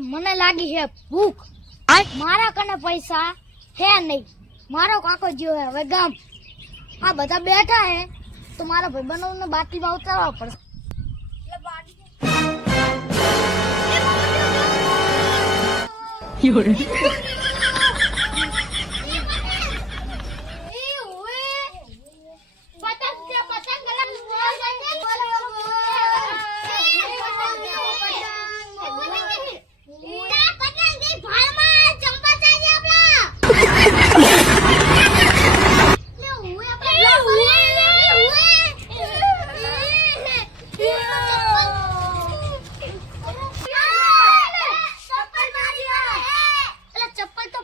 મને લાગી હે ભૂખ મારા કને પૈસા હે નહીં મારો કાકો જ્યો હે હવે ગામ આ બધા બેઠા હે તો મારા ભાઈબંધોને બાટલીમાં ઉતારવા પડશે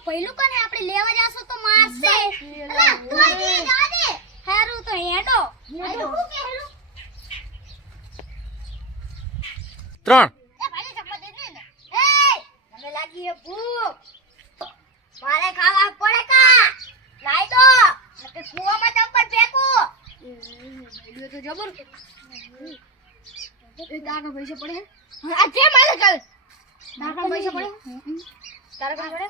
પહેલું કને આપણે લેવા જાસો તો મારશે અલા તું જ જવા દે હારું તો હેડો હું કે હેલું 3 એ ભાઈ ચપ્પલ દે ને એ મને લાગી હે ભૂખ મારે ખાવા પડે કા લાઈ દો નકે કુવામાં ચપ્પલ ફેંકું વિડિયો તો જબર એ દાગા પૈસા પડે આ જે માલે કર દાગા પૈસા પડે તારા કા પડે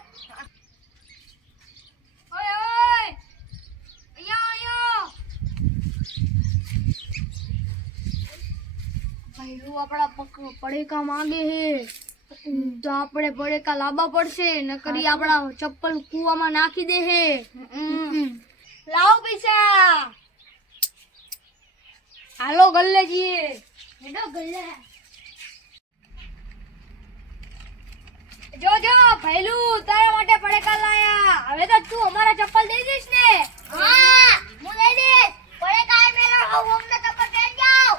ઓય ઓય અહીંયા ભાઈ લો આપડા પડેકા માંગે હે તો આપણે પડેકા લાંબા પડશે નકરી આપડા ચપ્પલ કૂવામાં નાખી દે હે લાવો પૈસા હાલો ગલ્લે જીએ હેડો ગલ્લે જો જો ભૈલું તારા માટે પડેકા લાયા હવે તો તું અમારા ચપ્પલ દઈ દઈશ ને હા હું દઈ દઈશ પડેકા એ મેલો હું અમને ચપ્પલ પહેરી જાવ